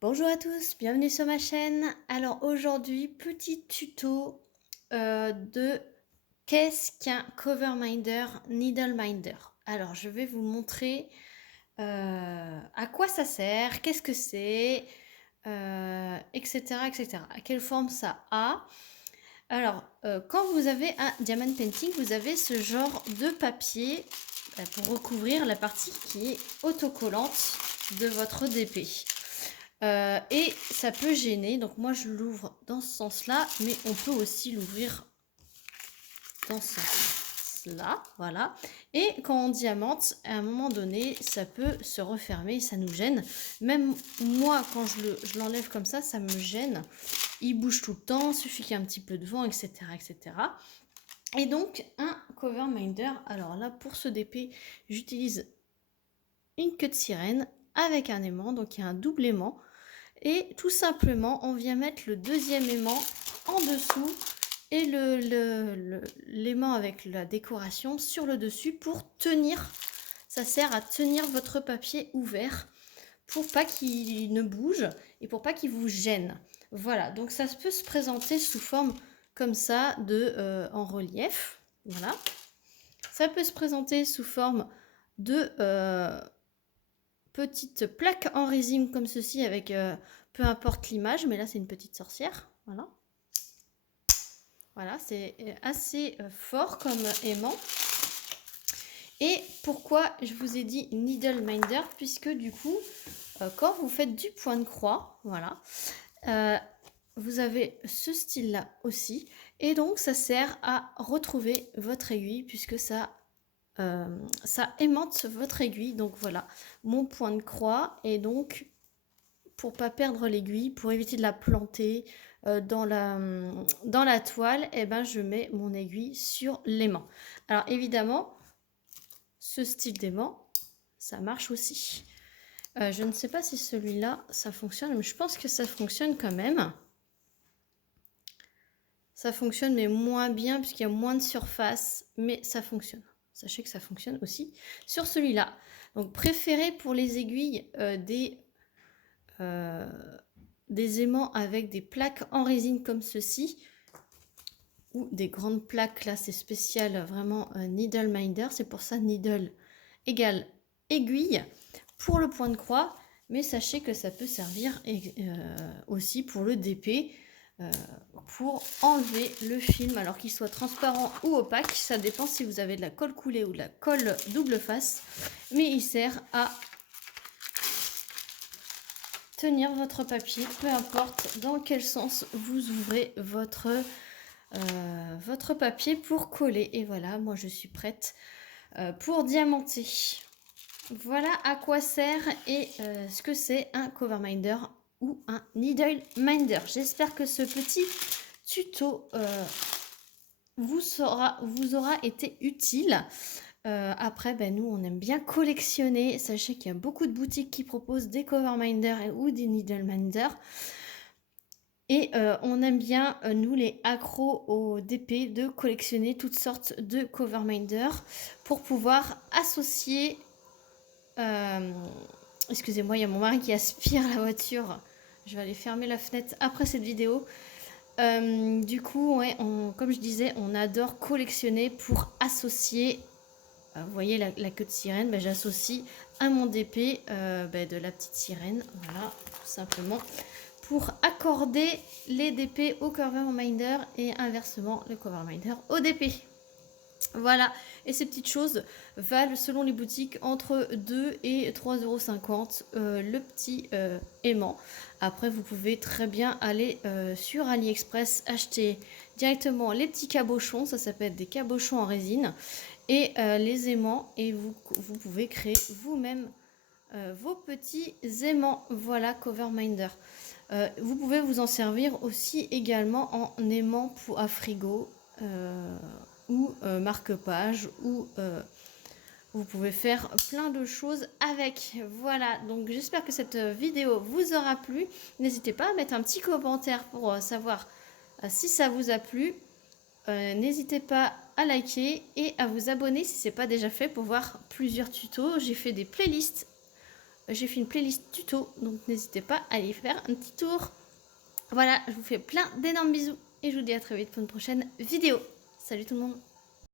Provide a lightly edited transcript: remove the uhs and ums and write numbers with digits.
Bonjour à tous, bienvenue sur ma chaîne. Alors aujourd'hui, petit tuto de qu'est-ce qu'un cover minder, needle minder. Alors je vais vous montrer à quoi ça sert, qu'est-ce que c'est, etc., etc. À quelle forme ça a. Alors quand vous avez un diamond painting, vous avez ce genre de papier pour recouvrir la partie qui est autocollante de votre DP. Et ça peut gêner, donc moi je l'ouvre dans ce sens-là, mais on peut aussi l'ouvrir dans ce sens-là, voilà. Et quand on diamante, à un moment donné, ça peut se refermer, ça nous gêne. Même moi, quand je l'enlève comme ça me gêne. Il bouge tout le temps, il suffit qu'il y ait un petit peu de vent, etc., etc. Et donc, un cover minder, alors là, pour ce DP, j'utilise une queue de sirène avec un aimant, donc il y a un double aimant. Et tout simplement, on vient mettre le deuxième aimant en dessous et l'aimant avec la décoration sur le dessus pour tenir. Ça sert à tenir votre papier ouvert pour pas qu'il ne bouge et pour pas qu'il vous gêne. Voilà, donc ça peut se présenter sous forme comme ça en relief. Voilà. Ça peut se présenter sous forme de petite plaque en résine comme ceci avec peu importe l'image, mais là c'est une petite sorcière. Voilà. Voilà, c'est assez fort comme aimant. Et pourquoi je vous ai dit needle minder, puisque du coup, quand vous faites du point de croix, voilà, vous avez ce style-là aussi. Et donc, ça sert à retrouver votre aiguille, puisque ça aimante votre aiguille. Donc voilà, mon point de croix. Et donc, pour pas perdre l'aiguille, pour éviter de la planter dans la toile, et ben, je mets mon aiguille sur l'aimant. Alors évidemment, ce style d'aimant, ça marche aussi. Je ne sais pas si celui-là, ça fonctionne, mais je pense que ça fonctionne quand même. Ça fonctionne, mais moins bien, puisqu'il y a moins de surface, mais ça fonctionne. Sachez que ça fonctionne aussi sur celui-là. Donc, préférez pour les aiguilles des aimants avec des plaques en résine comme ceci, ou des grandes plaques, là c'est spécial, vraiment needle minder, c'est pour ça needle égale aiguille pour le point de croix, mais sachez que ça peut servir aussi pour le DP, pour enlever le film, alors qu'il soit transparent ou opaque, ça dépend si vous avez de la colle coulée ou de la colle double face, mais il sert à tenir votre papier, peu importe dans quel sens vous ouvrez votre papier pour coller. Et voilà, moi je suis prête pour diamanter. Voilà à quoi sert et ce que c'est un cover minder ou un needle minder. J'espère que ce petit tuto vous aura été utile. Après, ben, nous, on aime bien collectionner. Sachez qu'il y a beaucoup de boutiques qui proposent des cover minders ou des needle minders. Et on aime bien, nous les accros au DP, de collectionner toutes sortes de cover minders pour pouvoir associer... excusez-moi, il y a mon mari qui aspire la voiture. Je vais aller fermer la fenêtre après cette vidéo. Du coup, ouais, comme je disais, on adore collectionner pour associer... vous voyez la queue de sirène, ben, j'associe à mon DP de la petite sirène. Voilà, tout simplement. Pour accorder les DP au cover minder et inversement le cover minder au DP. Voilà, et ces petites choses valent selon les boutiques entre 2 et 3,50 € le petit aimant. Après, vous pouvez très bien aller sur AliExpress acheter directement les petits cabochons, ça s'appelle des cabochons en résine, et les aimants, et vous pouvez créer vous-même vos petits aimants. Voilà, cover minder. Vous pouvez vous en servir aussi également en aimant à frigo ou marque-page, ou vous pouvez faire plein de choses avec. Voilà, donc j'espère que cette vidéo vous aura plu. N'hésitez pas à mettre un petit commentaire pour savoir si ça vous a plu. N'hésitez pas à liker et à vous abonner si ce n'est pas déjà fait pour voir plusieurs tutos. J'ai fait des playlists j'ai fait une playlist tuto, donc n'hésitez pas à aller faire un petit tour. Voilà, je vous fais plein d'énormes bisous et je vous dis à très vite pour une prochaine vidéo. Salut tout le monde!